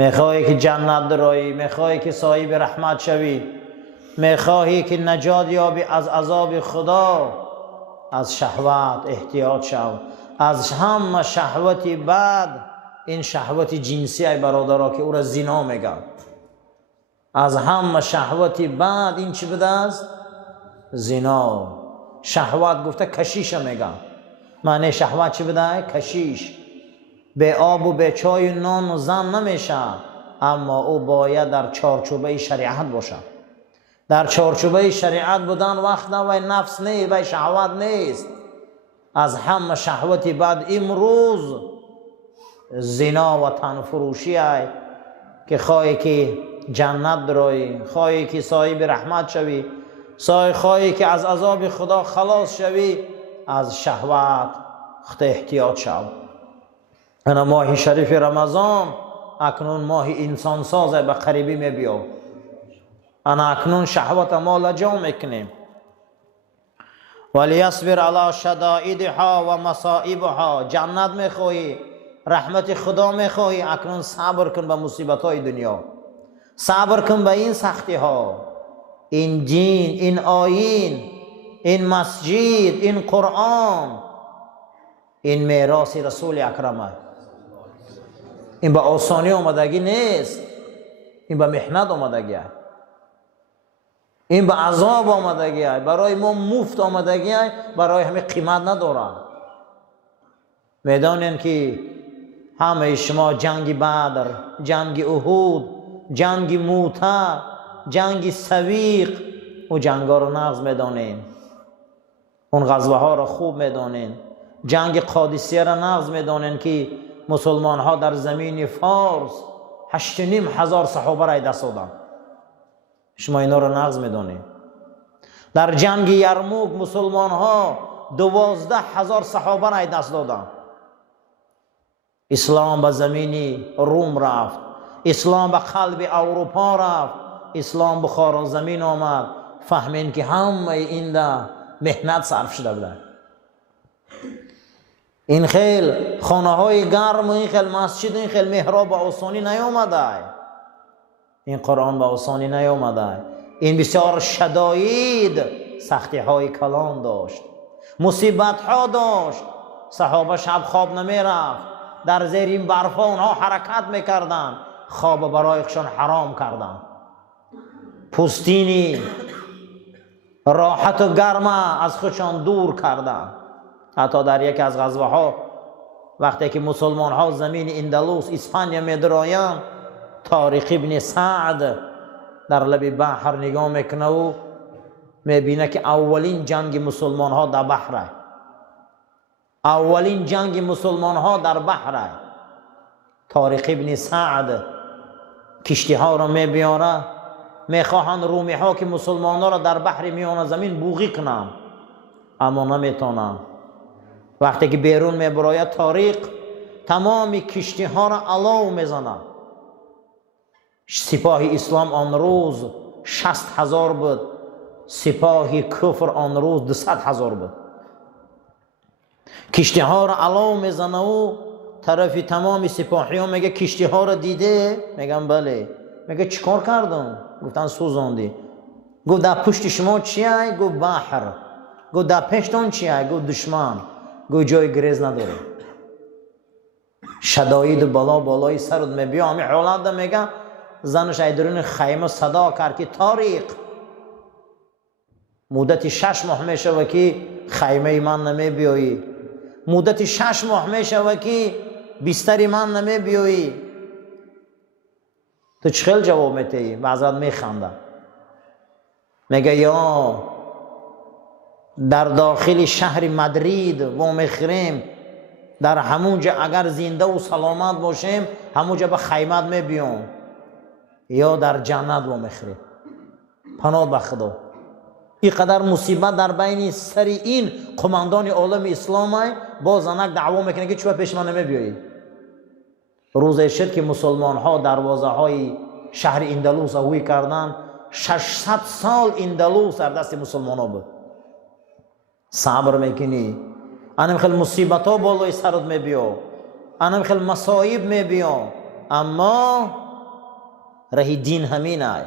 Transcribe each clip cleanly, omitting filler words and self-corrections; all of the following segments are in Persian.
میخواهی که جنت درایی، میخواهی که صاحب رحمت شوی، میخواهی که نجات یابی از عذاب خدا، از شهوت احتیاط شو. از همه شهوتی بعد این شهوت جنسی ای برادرها که او را زنا میگن. از همه شهوتی بعد این چی بوده است؟ زنا. شهوت گفته کشیش میگن. معنی شهوت چی بوده؟ کشیش. به آب و به چای و نان و زن نمیشه، اما او باید در چارچوبه شریعت باشه. در چارچوبه شریعت بودن وقت نه و نفس نیست و شهوت نیست. از همه شهوتی بعد امروز زنا و تنفروشی ای که خواهی که جنت درایی، خواهی که صاحب رحمت شوی، خواهی که از عذاب خدا خلاص شوی، از شهوت خود احتیاط شو. انا ماه شریف رمضان اکنون ماه انسان سازه به قریبی میبیو. انا اکنون شهوت ما لجا میکنیم. ولیصبر علی شدائدها و مصائبها. جنت میخواهی، رحمت خدا میخواهی، اکنون صبر کن به مصیبت های دنیا، صبر کن به این سختی ها. این دین، این آیین، این مسجد، این قرآن، این میراث رسول اکرمه. این به آسانی آمدگی نیست، این به محنت آمدگی است، این به عذاب آمدگی است. برای ما مفت آمدگی است، برای همه قیمت ندارد. میدانین که همه شما جنگ بدر، جنگ احد، جنگ موته، جنگ سویق و جنگا رو نغز میدانین، اون غزوه ها رو خوب میدانین. جنگ قادسیه رو نغز میدانین که مسلمان ها در زمین فارس 8,500 صحابه را دست دادن. شما اینا رو نغز میدانین. در جنگ یرموک مسلمان ها 12,000 صحابه را دست دادن. اسلام به زمین روم رفت، اسلام به قلب اروپا رفت، اسلام به خوارزمین آمد. فهمین که همه این ده محنت صرف شده بوده. این خیل خانه های گرم و این خیل مسجد، این خیل محراب به آسانی نیامده. این قرآن به آسانی نیامده. این بسیار شداید سختی های کلان داشت، مصیبت ها داشت. صحابه شب خواب نمی رفت، در زیر این برفا اونها حرکت میکردن، خواب برایشان حرام کردن. پوستینی راحت و گرمه از خودشان دور کردن. حتی در یک از غزوه ها وقتی که مسلمان ها زمین اندلس اسپانیا میدرایند، طارق ابن سعد در لب بحر نگاه میکنه و میبینه که اولین جنگ مسلمان ها در بحره، اولین جنگ مسلمان ها در بحره. طارق ابن سعد کشتی ها را میبیاره، میخواهند رومی ها که مسلمان ها را در بحر میان زمین بوغی کنند، اما نمیتونند. وقتی که بیرون میبراید طارق تمام کشتی ها را علو میزنه. سپاه اسلام آن روز 60,000 بود، سپاه کفر آن روز 200,000 بود. کشتی ها را علو میزنه و طرف تمام سپاهی ها میگه کشتی ها را دیده؟ میگم بله. میگه چیکار کردم؟ گفتن سوزاندی. گفت در پشت شما چیه؟ گفت بحر. گفت در پشتون چیه؟ گفت دشمن. گفت جای گریز نداره. شداید بالا بالای سرت میبیا. همین حالت ده میگه زنش ایدرون خیمه صدا کرد که طارق مدت 6 ماه میشه و که خیمه من نمیبیایی، مدت 6 ماه میشه و که بستری من نمیبیایی. تو چخیل جواب میتهی؟ و حضرت میخنده میگه یا در داخل شهر مدرید و میخریم، در همونجا اگر زنده و سلامت باشیم همونجا به خیمت میبیام، یا در جنت و میخریم. پناه به خدا. این قدر مصیبت در بین سر این قماندان عالم اسلام های باز انک دعوا میکنه که چوه پیش من نمیبیایی. روز شد که مسلمان ها دروازه های شهر اندلس هوی کردن، 600 سال اندلس در دست مسلمان ها بود. صبر میکنی، انم خیلی مصیبت ها بالای سرت میبیا، انم خیلی مصائب میبیا، اما رهی دین همینه.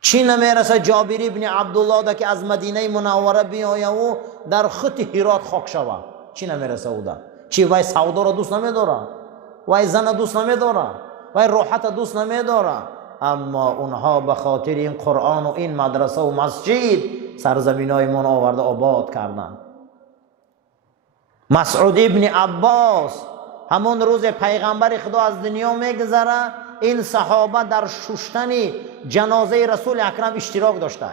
چی نمیرسه جابر ابن عبدالله ده که از مدینه منوره بیایه و در خط هرات خاک شوه؟ چی نمیرسه او ده؟ چی وای سودا را دوست نمیداره؟ وای زن دوست نمیداره؟ وای راحت دوست نمیداره؟ اما اونها به خاطر این قرآن و این مدرسه و مسجد سرزمین های من آورده آباد کردن. مسعود ابن عباس همون روز پیغمبر خدا از دنیا میگذره، این صحابه در شستن جنازه رسول اکرم اشتراک داشته،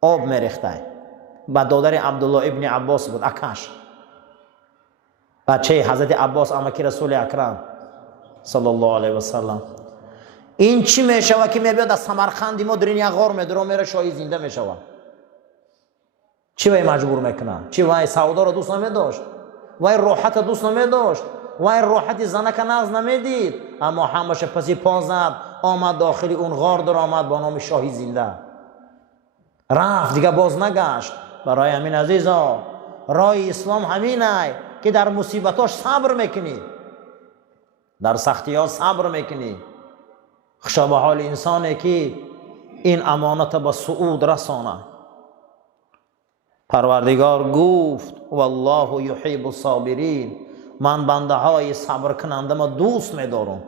آب میریخته. و دادر عبدالله ابن عباس بود، اکش بچه حضرت عباس امکی رسول اکرم صلی الله علیه و سلم. این چی میشوه که میبید از سمرقند ما درین یک غار میدره میره شاهی زنده میشوه؟ چی وای مجبور میکنه؟ چی وای سودا رو دوست نمیداشت؟ وای راحت دوست نمیداشت؟ وای راحتی زنک نغز نمیدید؟ اما همش پسی پا زد آمد داخلی اون غار در آمد با نام شاهی زنده رفت، دیگه باز نگشت. برای همین عزیزا راه اسلام همینه که در مصیبتاش صبر میکنی، در سختی ها صبر میکنی. خوشا به حال انسانه که این امانت به صعود رسانه. پروردگار گفت والله یحب الصابرین، من بنده های صبر کننده ما دوست میدارم.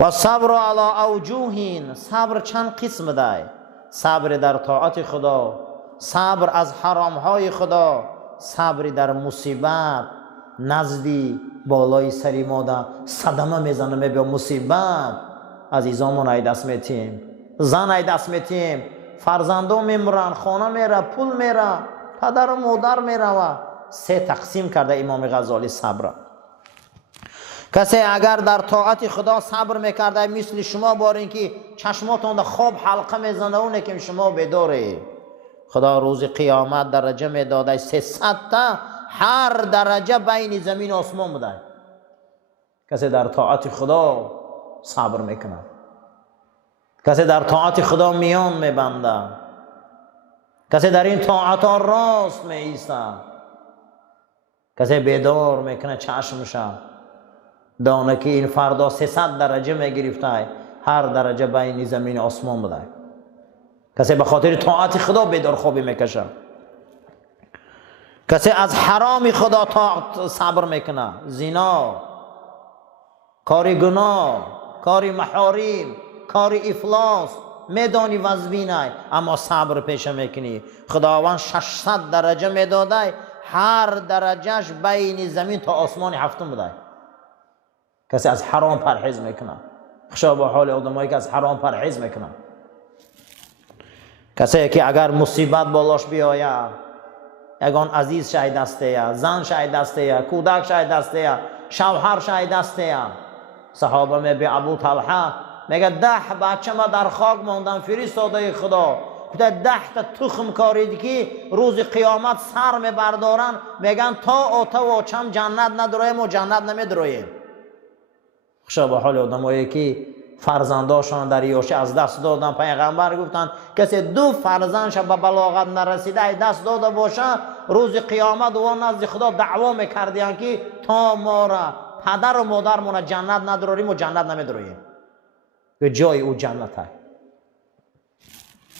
و صبر علی اوجوهین، صبر چند قسم ده؟ صبر در طاعت خدا، صبر از حرام های خدا، صبر در مصیبت. نزدی بالای سری ما ده صدمه میزنه میبیا مصیبت، عزیزامون ای دست میتیم، زن ای دست میتیم، فرزندان میمرن، خانه میره، پول میره، پدر و مادر میره. سه تقسیم کرده امام غزالی صبر. کسی اگر در طاعت خدا صبر میکرده مثل شما بار اینکه چشماتون در خواب حلقه میزنه اونه که شما بداره، خدا روز قیامت درجه میداده 300 تا، هر درجه بین زمین و آسمان بوده. کسی در طاعت خدا صبر میکنه، کسی در طاعت خدا میان میبنده، کسی در این طاعت ها راست میایسته، کسی بیدار میکنه چشمشه دانه که این فردا 300 درجه میگرفته، هر درجه بین زمین و آسمان بوده. کسی به خاطر طاعت خدا بیدار خوابی میکشه، کسی از حرام خدا صبر میکنه، زنا، کاری گناه، کاری محارم، کاری افلاس میدانی وزبینه اما صبر پیشه میکنی. خداوند 600 درجه میداده، هر درجهش بین زمین تا آسمان هفتم بوده. کسی از حرام پرهیز میکنه. خشا به حال آدمایی که از حرام پرهیز میکنه. کسی که اگر مصیبت بالاش بیایه، یگان عزیز شاید دسته، زن شاید دسته، کودک شاید دسته، شوهر شاید دسته. صحابه میگه ابو طلحه میگه 10 بچه ما در خاک موندن، فرستاده خدا گفته 10 تا تخم کارید که روز قیامت سر میبردارن، میگن تا آتا و چم جنت ندرویم و جنت نمیدرویم. خشا به حال آدمایی که فرزنداشان در یاشه از دست دادن، پیغمبر گفتن کسی 2 فرزندش به بلاغت نرسیده دست داده باشه، روز قیامت و نزد خدا دعوا میکردین که تا ما را پدر و مادرمون جنت نداریم و جنت نمیدرویم، که جای او جنت هست.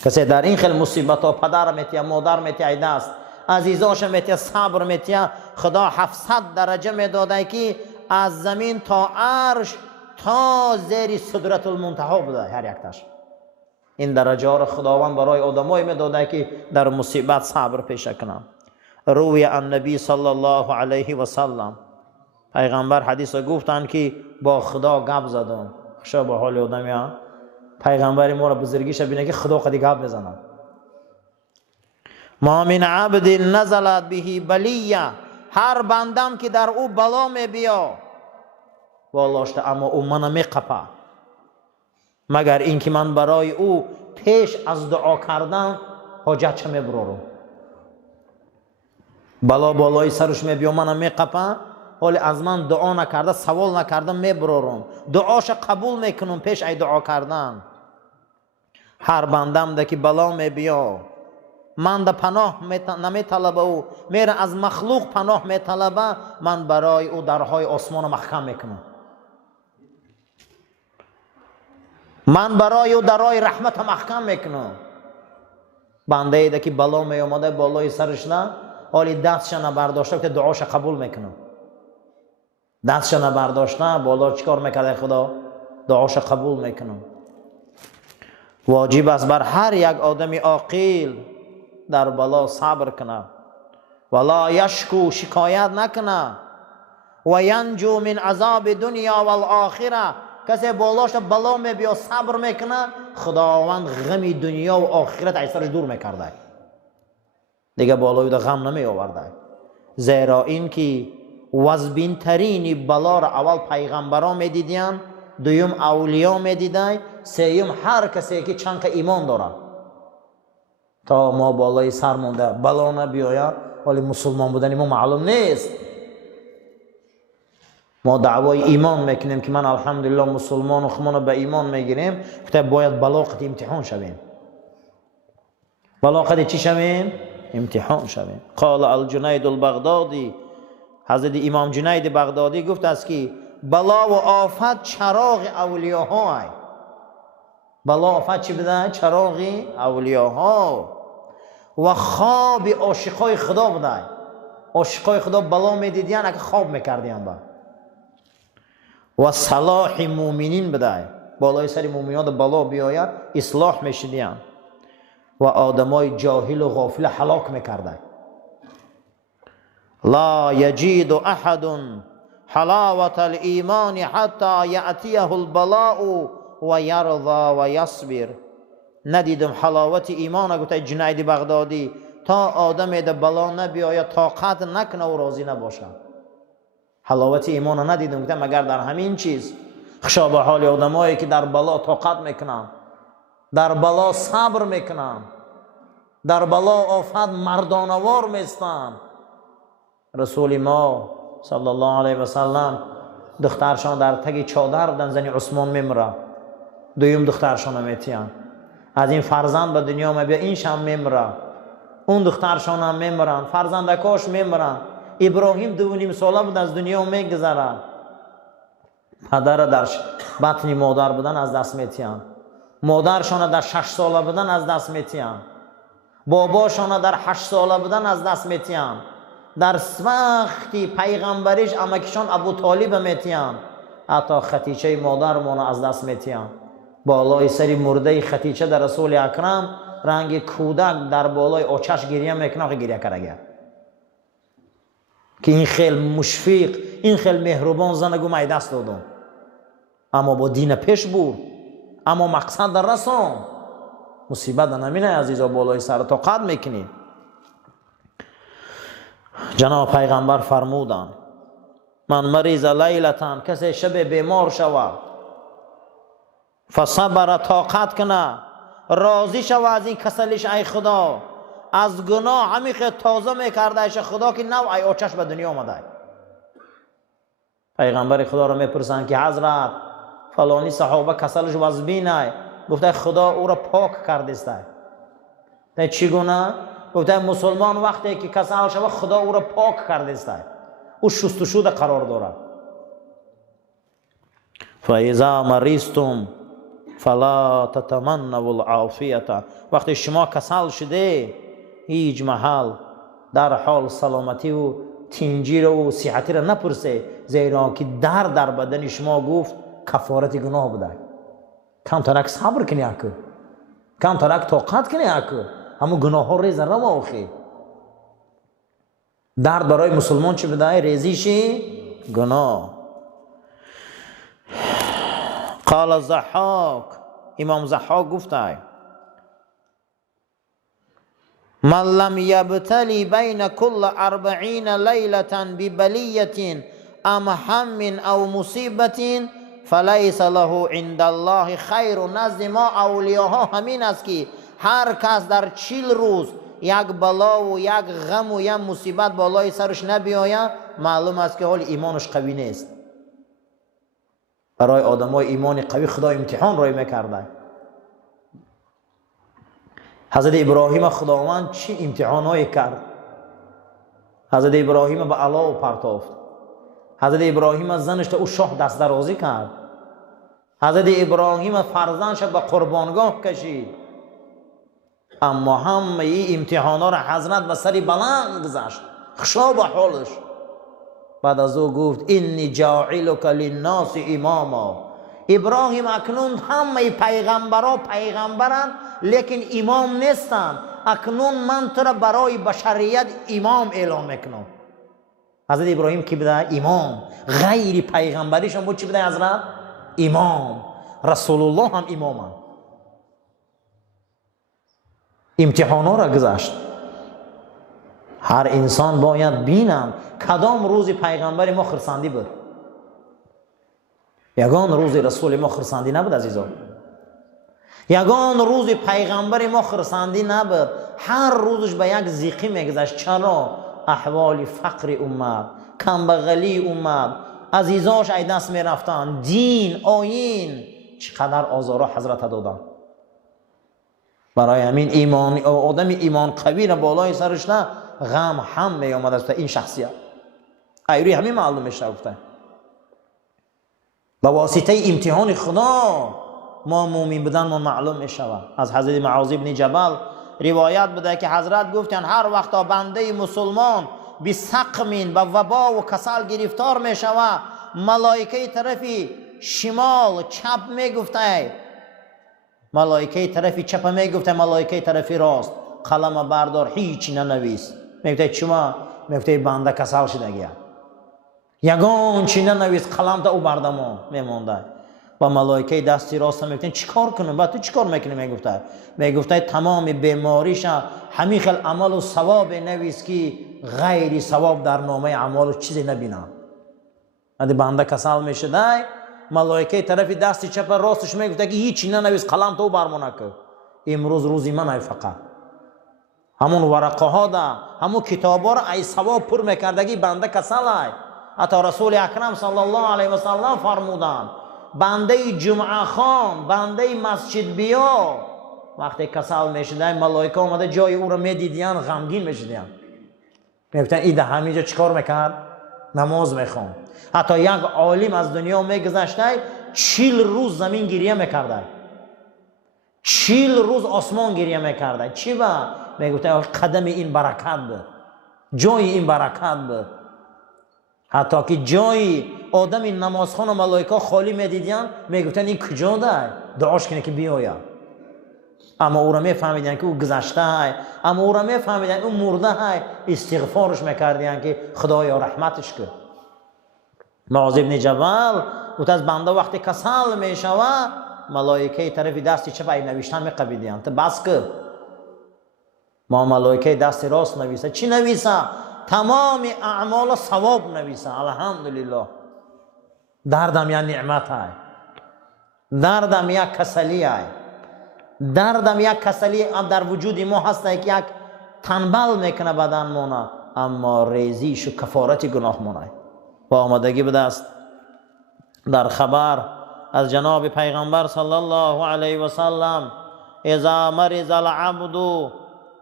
کسی در این خیلی مصیبت ها پدر میتیه، مادر میتیه دست، عزیزاش میتیه، صبر میتیه، خدا 700 درجه میداده که از زمین تا عرش تا زیر صدرت المنتهی بوده هر یک تاش. این درجه ها را خداوند برای آدمایی میداده که در مصیبت صبر پیشه کنند. روی النبی صلی الله علیه و سلم، پیغمبر حدیث گفتند که با خدا گپ زدن. خشا به حال آدمیا، پیغمبر ما را بزرگیش بینه که خدا قدی گپ بزنه. ما من عبد نزلت به بلیه، هر بندم که در او بلا می بیا والاشته اما او من میقپه، مگر اینکه من برای او پیش از دعا کردن حاجت چه میبرارم. بلا بالای سرش میبیا من میقپه، حالی از من دعا نکرده سوال نکرده میبرارم، دعاش قبول میکنم پیش ای دعا کردن. هر بندم ده که بلا میبیا من ده پناه نمیطلبه، او میره از مخلوق پناه میطلبه، من برای او درهای آسمان محکم میکنم. من برای او درای رحمت محکم میکنم. بنده ایده که بلا می اومده بالای سرش نه، حالی دستش نبرداشته که دعاش قبول میکنم. دستش نبرداشته بالا چیکار میکرده خدا؟ دعاش قبول میکنم. واجب است بر هر یک آدمی عاقل در بلا صبر کنه، ولا یشکو، شکایت نکنه، و ینجو من عذاب دنیا و الاخره. کسی بالاش بلا میبیا صبر میکنه، خداوند غم دنیا و آخرت از سرش دور میکرده، دیگه بالای غم نمی آورده. زیرا این که وزبین ترین بلا را اول پیغمبران میدیدن، دویم اولیا میدیدن، سوم هر کسی که چند ایمان داره. تا ما بالای سر مونده بلا نبیاید، ولی مسلمان بودن ما معلوم نیست. ما دعوای ایمان میکنیم که من الحمدلله مسلمان و خمون به ایمان میگیریم، که باید بلاقت امتحان شویم. بلاقت چی شویم؟ امتحان شویم. قال الجنید البغدادی، حضرت امام جنید بغدادی گفت است که بلا و آفت چراغ اولیاء. بلا آفت چی بده؟ چراغ اولیاء. و خواب عاشقای خدا بده. عاشقای خدا بلا میدیدین اگه خواب میکردین با. و صلاح مومنین بده، بالای سر مومنان بلا بیاید اصلاح میشدین. و آدمای جاهل و غافل هلاک میکرده. لا یجید احد حلاوة الایمان حتی یأتیه البلاء و یرضى و یصبر. ندیدم حلاوت ایمان، گفت جنید بغدادی، تا آدم ده بلا نبیاید طاقت نکنه و راضی نباشه. حلاوت ایمان ندیدم، گفتم مگر در همین چیز. خشا به حال آدمایی که در بلا طاقت میکنن، در بلا صبر میکنن، در بلا آفت مردانوار میستن. رسول ما صلی الله علیه و سلم دخترشان در تگ چادر بودن، زنی عثمان میمره، دویم دخترشان میتیان. از این فرزند به دنیا میبیا، این شم میمره، اون دخترشان هم میمرن، فرزندکاش میمرن. ابراهیم 2.5 ساله بود از دنیا میگذره. پدر در بطن مادر بودن از دست میتیان، مادرشان در 6 ساله بودن از دست میتیان، باباشان در 8 ساله بودن از دست میتیان. در وقتی پیغمبریش امکشان ابو طالب میتیان. حتی خدیجه مادرمون از دست میتیان. بالای سری مرده خدیجه در رسول اکرم رنگ کودک در بالای آچش گریه میکنه که گریه کرده، که این خیلی مشفق، این خیلی مهربان زنگو مای دست دادم، اما با دین پیش بود، اما مقصد در رسان. مصیبت نمینه عزیزا، بالای سر طاقت میکنی. جناب پیغمبر فرمودن من مریض لیلتان، کسی شب بیمار شود، فصبر، طاقت کنه، راضی شود از این کسلش، ای خدا از گناه همیشه تازه میکرده ایش خدا که نو ای آچش به دنیا آمده. پیغمبر خدا رو میپرسن که حضرت فلانی صحابه کسلش وزبینه، گفته خدا او را پاک کرده. تا چگونه؟ گفته مسلمان وقتی که کسل شود خدا او را پاک کرده، او شستشو قرار داره. فاذا مرضتم فلا تتمنوا العافیه، وقتی شما کسل شده هیچ محل در حال سلامتی و تنجیر و صحتی را نپرسه، زیرا که در بدن شما گفت کفارت گناه بوده. کم ترک صبر کنی اکو، کم ترک طاقت کنی اکو، همو گناه ها ریز رو آخی. در برای مسلمان چی بوده؟ ریزیشی گناه. قال الضحاک، امام ضحاک گفته من لم یبتلی بین کل 40 لیلة ببلیة ام هم او مصیبت فلیس له عند الله خیر. نزد ما اولیاء همین است که هر کس در 40 روز یک بلا و یک غم و یک مصیبت بالای سرش نبیاید، معلوم است که حال ایمانش قوی نیست. برای آدمای ایمان قوی خدا امتحان رای میکرده. حضرت ابراهیم خداوند چی امتحانایی کرد؟ حضرت ابراهیم به علا پرتافت. حضرت ابراهیم از زنش تا او شاه دست درازی کرد. حضرت ابراهیم فرزندش به قربانگاه کشید، اما همه ای امتحانا را حضرت به سری بلند گذاشت، خشا به حالش. بعد از او گفت انی جاعلک للناس اماما. ابراهیم اکنون همه پیغمبرا پیغمبرن لیکن امام نیستن، اکنون من تو را برای بشریت امام اعلام میکنم. حضرت ابراهیم کی بوده؟ امام. غیر پیغمبریش هم بود چی بوده حضرت؟ امام. رسول الله هم امام هم. امتحانا را گذاشت. هر انسان باید بینم کدام روز پیغمبر ما خرسندی بود. یگان روز رسول ما خرسندی نبود عزیزان. یگان روز پیغمبر ما خرسندی نبود. هر روزش به یک زیقی میگذشت. چرا؟ احوال فقر اومد، کمبغلی اومد، عزیزاش ای دست میرفتن، دین، آیین، چقدر آزارا حضرت دادن. برای همین ایمان آدم ایمان قوی را بالای سرش نه غم هم می آمد از این شخصیت. ایروی همین معلوم میشه گفته با واسطه امتحان خدا ما مومن بودن ما معلوم میشه. از حضرت معاذ بن جبل روایت بوده که حضرت گفتن هر وقت بنده مسلمان به سقم و وبا و کسل گرفتار میشود، ملائکه طرفی شمال چپ میگفته، ملائکه طرفی چپ میگفته، ملائکه طرفی راست قلم بردار هیچی ننویس. میگفته چما؟ میگفته بنده کسل شده گیا، یگان چی ننویس قلم تا او بردمو میمونده. و ملائکه دستی راست میگفتن چیکار کنم؟ با تو چیکار میکنی؟ میگفته تمام بیماریش همین خل عمل و ثواب نویس که غیر ثواب در نامه اعمال و چیزی نبینم. وقتی بنده کسل میشده ملائکه طرفی دستی چپ راستش میگفته که هیچی ننویس قلم تو برمونه که امروز روزی من ای فقط همون ورقه ها ده همون کتاب ها را ای ثواب پر میکردگی بنده کسل ای. حتی رسول اکرم صلی الله علیه و سلم فرمودن بنده جمعه خان، بنده مسجد بیا وقتی کسل میشده ملائکه آمده جای او را میدیدین غمگین میشدین. میگفتن ایده همینجا چیکار میکرد؟ نماز میخوان. حتی یک عالم از دنیا میگذشته 40 روز زمین گریه میکرده، 40 روز آسمان گریه میکرده. چی با؟ میگفتن قدم این برکت بود، جای این برکت بود. حتی که جای آدم این نمازخوان و ملائکه خالی میدیدن میگفتن این کجا ده؟ دعاش کنه که بیاید. اما او را میفهمیدن که او گذشته های، اما او را میفهمیدن او مرده های، استغفارش میکردن که خدایا رحمتش کن. معاذ بن جبل او از بنده وقتی کسل میشوه ملائکه طرف دستی چپ ای نوشتن میقبیدن تو بس که ما ملائکه دست راست نویسه. چی نویسه؟ تمام اعمال ثواب نویسه. الحمدلله. دردم یا نعمت های، دردم یا کسلی های، دردم یک کسلی در وجود ما هسته که یک تنبل میکنه بدن مونه، اما ریزیش و کفارت گناه مونه. و آمدگی بده است در خبر از جناب پیغمبر صلی الله علیه و سلم اذا مرض العبد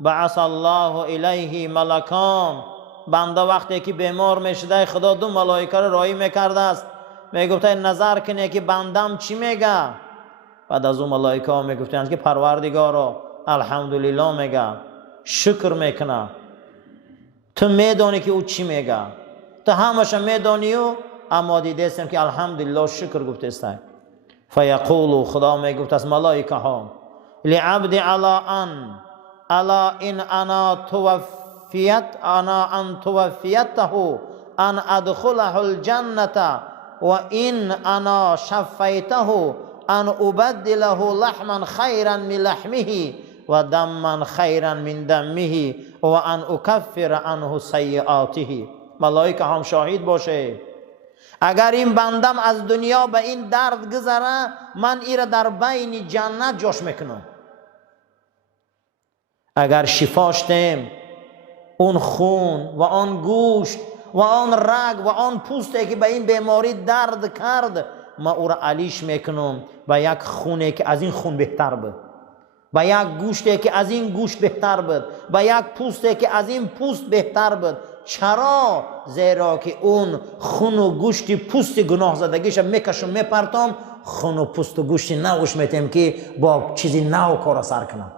بعث الله الیه ملکان. بنده وقتی که بیمار میشده خدا دو ملائکه رو راهی میکرده است، میگفته نظر کنه که بندم چی میگه. بعد از اون ملائکه ها میگفتند که پروردگارا الحمدلله میگه، شکر میکنه، تو میدانی که او چی میگه، تو همش میدانی و اما دیده استم که الحمدلله شکر گفته است. فیقول خدا میگفت از ملائکه ها لعبد الا ان انا توفیته ان ادخله الجنه و ان انا شفیته ان ابدله لحما خیرا من لحمه و دما خیرا من دمه و ان اکفر عنه سیئاته. ملائکه هم شاهد باشه اگر این بندم از دنیا به این درد گذره من ایره در بین جنت جاش میکنم. اگر شفاش دیم اون خون و آن گوشت و آن رگ و آن پوسته که به این بیماری درد کرد ما او را علیش میکنم و یک خونه که از این خون بهتر بود، و یک گوشته که از این گوشت بهتر بود، و یک پوسته که از این پوست بهتر بود. چرا؟ زیرا که اون خون و گوشت پوست گناه زدگیش میکشم میپرتم، خون و پوست و گوشت نوش میتیم که با چیزی نو کار سر کنم.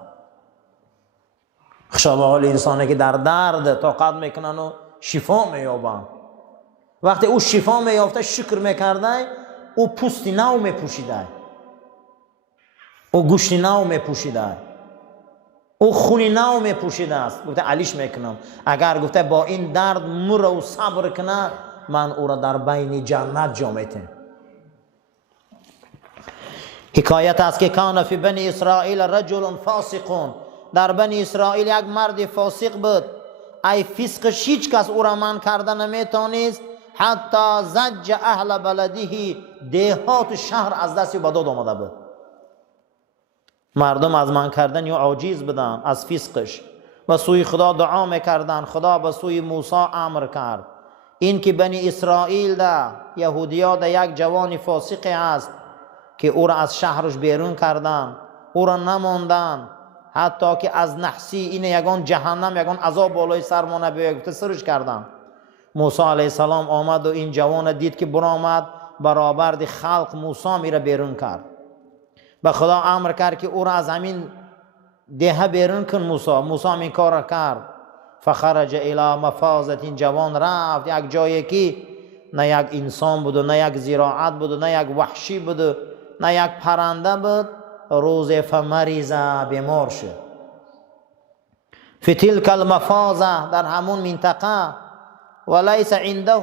خشا به حال انسانه که در درد طاقت میکنن و شفا مییابن. وقتی او شفا مییافته شکر میکرده، او پوستی نو میپوشیده، او گوشتی نو میپوشیده، او خونی نو میپوشیده است. گفته علیش میکنم اگر گفته با این درد مر و صبر کنه، من او را در بین جنت جا میتم. حکایت است که کان فی بنی اسرائیل رجل فاسقون، در بنی اسرائیل یک مرد فاسق بود. ای فسقش هیچ کس او را من کرده نمیتونست، حتی زج اهل بلده، دیهات شهر از دستی به داد آمده بود. مردم از من کردن یا عاجز بدن از فسقش و سوی خدا دعا میکردن. خدا به سوی موسی امر کرد این که بنی اسرائیل ده یهودیا ده یک جوان فاسق است که او را از شهرش بیرون کردن، او را نماندن، حتی که از نحسی این یگان جهنم یگان عذاب بالای سرمانه بیاید سرش کردن. موسی علیه السلام آمد و این جوان دید که برآمد، برابر دی خلق موسی میره بیرون کرد. به خدا امر کرد که او را از همین دیه بیرون کن. موسی این کار را کرد. فخرج الی مفازت، این جوان رفت یک جایی که نه یک انسان بود و نه یک زراعت بود و نه یک وحشی بود و نه یک پرنده بود. روز فمریزه بیمار شد. فی تلک المفازه، در همون منطقه، ولیس عنده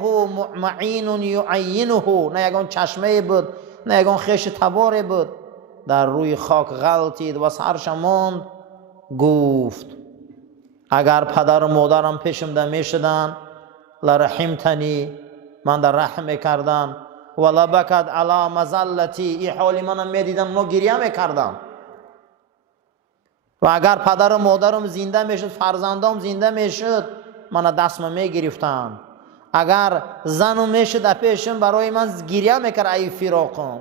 معین یعینه، نه یگان چشمه بود نه یگان خیش تباره بود. در روی خاک غلطید و سرش ماند. گفت اگر پدر و مادرم پیشم ده میشدن لرحمتنی، من در رحم میکردن، ولا بکد علی مزلتی، این حالی منم میدیدم نو گریه میکردم. و اگر پدر و مادرم زنده میشد، فرزندام زنده میشد، من دستم میگرفتن. اگر زنم میشد پیشم، برای من گریه میکرد ای فراقم.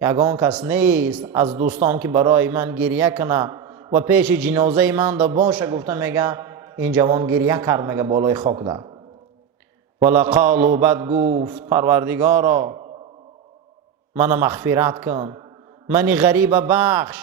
یگان کس نیست از دوستام که برای من گریه کنه و پیش جنازه من ده باشه. گفته میگه این جوان گریه کرد، میگه بالای خاک ده. ولا قالو، بعد گفت پروردگارا من مغفرت کن، منی غریب بخش،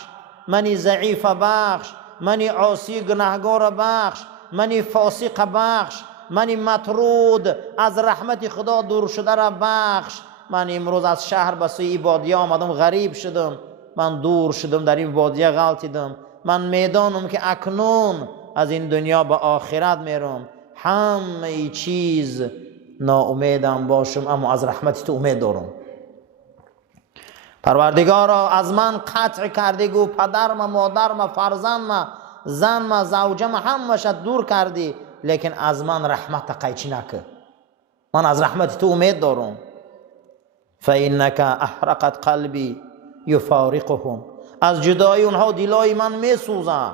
منی ضعیف بخش، منی عاصی گناهگار بخش، منی فاسق بخش، منی مطرود از رحمت خدا دور شده را بخش. من امروز از شهر به سوی بادیه آمدم، غریب شدم، من دور شدم، در این بادیه غلطیدم. من میدانم که اکنون از این دنیا به آخرت میرم، همه چیز ناامیدم باشم، اما از رحمت تو امید دارم. پروردگارا از من قطع کردی، گو پدرم، مادرم، فرزندم، زنم، زوجم، همش دور کردی، لیکن از من رحمت قیچی نکن. من از رحمت تو امید دارم. فإنك احرقت قلبی یفارقهم، از جدای اونها دلای من میسوزه،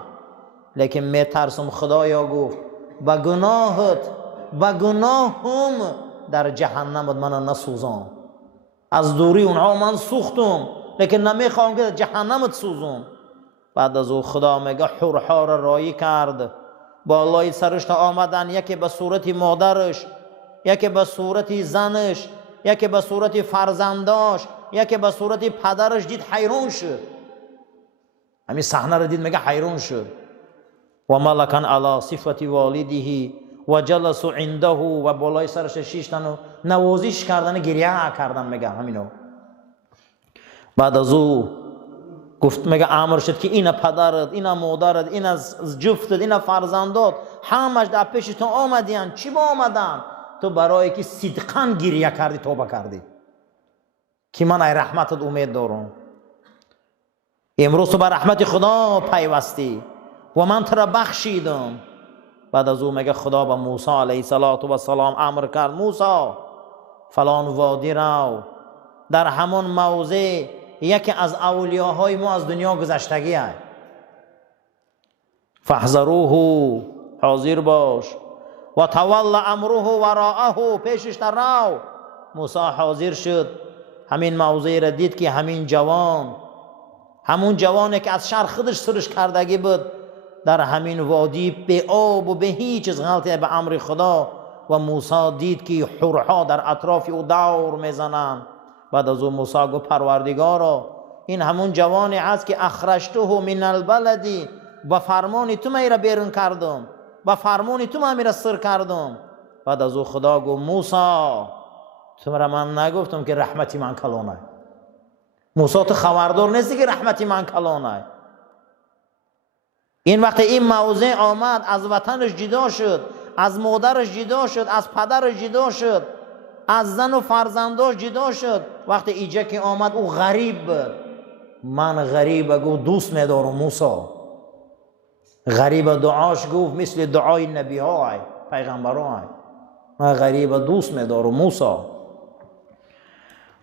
لیکن میترسم خدایا گفت با گناهت با گناهم در جهنم من نسوزم. از دوری اونها من سوختم، لیکن نمیخوام که جهنمت سوزم. بعد از او خدا میگه حورها را رایی کرد، بالای سرش تا آمدن، یکی به صورت مادرش، یکی به صورت زنش، یکی به صورت فرزنداش، یکی به صورت پدرش. دید حیران شد، همین صحنه رو دید میگه حیران شد. و ملکا علی صفت والده و جلسوا عنده، و بالای سرش شیشتن و نوازش کردن، گریه کردن، میگه همینو. بعد از او گفت میگه امر شد که این پدرت، این مادرت، این از جفتت، این فرزندات همش در پیش تو آمدین. چی با آمدن؟ تو برای که صدقاً گریه کردی، توبه کردی که من ای رحمتت امید دارم. امروز تو به رحمت خدا پیوستی و من تو را بخشیدم. بعد از او میگه خدا به موسی علیه السلام امر کرد موسی فلان وادی رو، در همون موضع یکی از اولیاهای ما از دنیا گذشتگی است، فاحذروه، حاضر باش، و تول امره وراءه، پیشش در رو. موسی حاضر شد، همین موضع را دید که همین جوان، همون جوانی که از شر خودش سرش کردگی بود، در همین وادی به آب و به هیچ چیز غلطی به امر خدا. و موسی دید که حورها در اطراف او دور میزنند بعد از اون موسی گفت پروردگارا این همون جوانی است که اخرجته من البلدی، با فرمان تو من را بیرون کردم، با فرمان تو من را سر کردم. بعد از او خدا گفت موسی تو را من نگفتم که رحمتی من کلانه؟ موسی تو خبردار نیستی که رحمتی من کلانه؟ این وقت این موضع آمد، از وطنش جدا شد، از مادرش جدا شد، از پدرش جدا شد، از زن و فرزنداش جدا شد. وقتی اینجا که آمد او غریب بود. من غریب گفت دوست میدارم موسی. غریب دعاش گفت مثل دعای نبی های پیغمبر های، من غریب دوست میدارم موسی.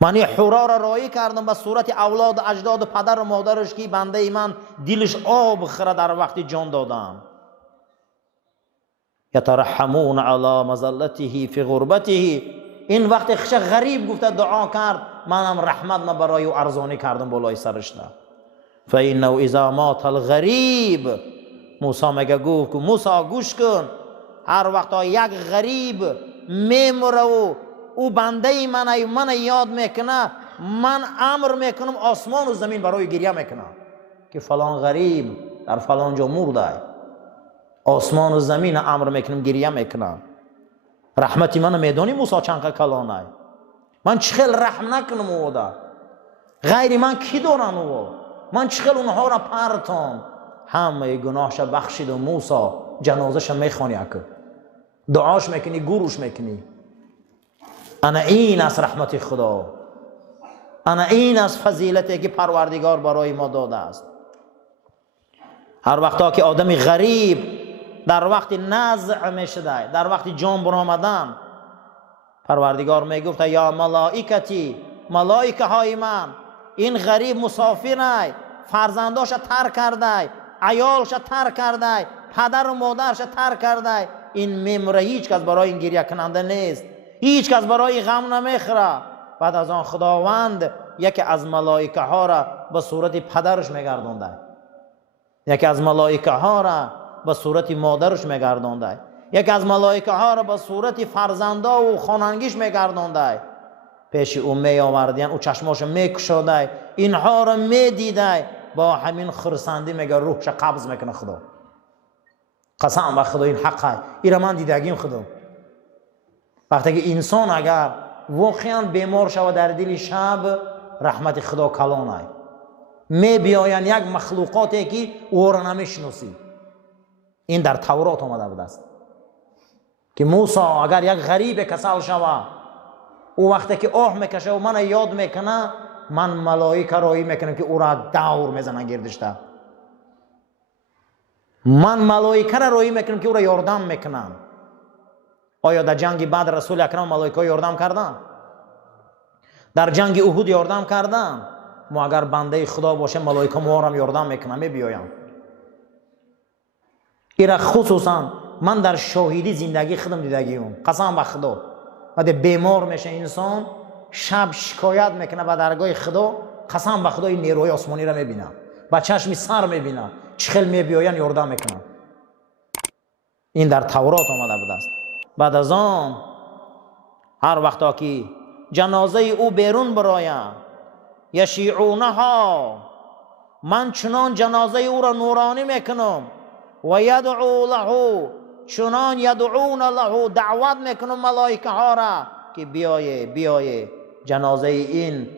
من این حورا را رایی کردم به صورت اولاد اجداد پدر و مادرش که بنده من دلش آب خره در وقت جان دادم. یترحمون علی مزلته فی غربته. این وقت خش غریب گفته دعا کرد، منم رحمت ما برای او ارزانی کردم بالای سرش نه. فانه اذا مات الغریب، موسی میگه گفت که موسی گوش کن، هر وقت یک غریب میمره و او بنده من یاد میکنه، من امر میکنم آسمان و زمین برای گریه میکنه که فلان غریب در فلان جا مرده. آسمان و زمین امر میکنم گریه میکنه. رحمتی من میدانی موسی چند کلانه؟ من چخیل رحم نکنم او دا، غیر من کی دارن او؟ من چخیل اونها را پرتم؟ همه گناهش بخشید و موسی جنازش میخوانی اکر دعاش میکنی گوروش میکنی. انا این از رحمت خدا، انا این از فضیلتی که پروردگار برای ما داده است. هر وقتا که آدمی غریب در وقت نزع میشده، در وقت جان برآمدن، پروردگار میگفت یا ملائکتی، ملائکه های من، این غریب مسافره، فرزنداش ترک کرده، عیالش ترک کرده، پدر و مادرش ترک کرده، این میمره، هیچ کس برای این گریه کننده نیست، هیچ کس برای غم نمیخوره. بعد از آن خداوند یکی از ملائکه ها را به صورت پدرش میگردونده، یکی از ملائکه ها را به صورت مادرش میگردونده، یکی از ملائکه ها را به صورت فرزندا و خاننگیش میگردونده. پیش او می آوردین، او چشماش میکشاده، اینها را میدیده، با همین خرسندی میگه روحش قبض میکنه خدا. قسم به خدا این حقه، این را من دیدگیم خدا. وقتی که انسان اگر واقعا بیمار شود در دل شب، رحمت خدا کلانه. می بیاین یک مخلوقاتی که او را نمیشناسی. این در تورات آمده بود است که موسی اگر یک غریب کسل شود، او وقتی که آه میکشه و من یاد میکنه، من ملائکه رایی میکنم که او را دور میزنن گردشته. من ملائکه را رایی میکنم که او را یاردم میکنم. آیا در جنگ بعد رسول اکرم ملائکه یاردم کردن؟ در جنگ احد یاردم کردن؟ ما اگر بنده خدا باشه ملائکه ما را یاردم میکنم، میبیایم. ایرا خصوصا من در شاهدی زندگی خودم دیدگیم، قسم به خدا. وقتی بیمار میشه انسان، شب شکایت میکنه به درگاه خدا، قسم به خدا این نیروی آسمانی را میبینم، با چشم سر میبینم، چخیل میبیاین یاردم میکنم. این در تورات آمده بود است. بعد از آن هر وقتا که جنازه او بیرون برایم، یشیعونها، من چنان جنازه او را نورانی میکنم، و یدعو له، چنان یدعون له، دعوت میکنم ملائکه ها را که بیایه بیایه جنازه این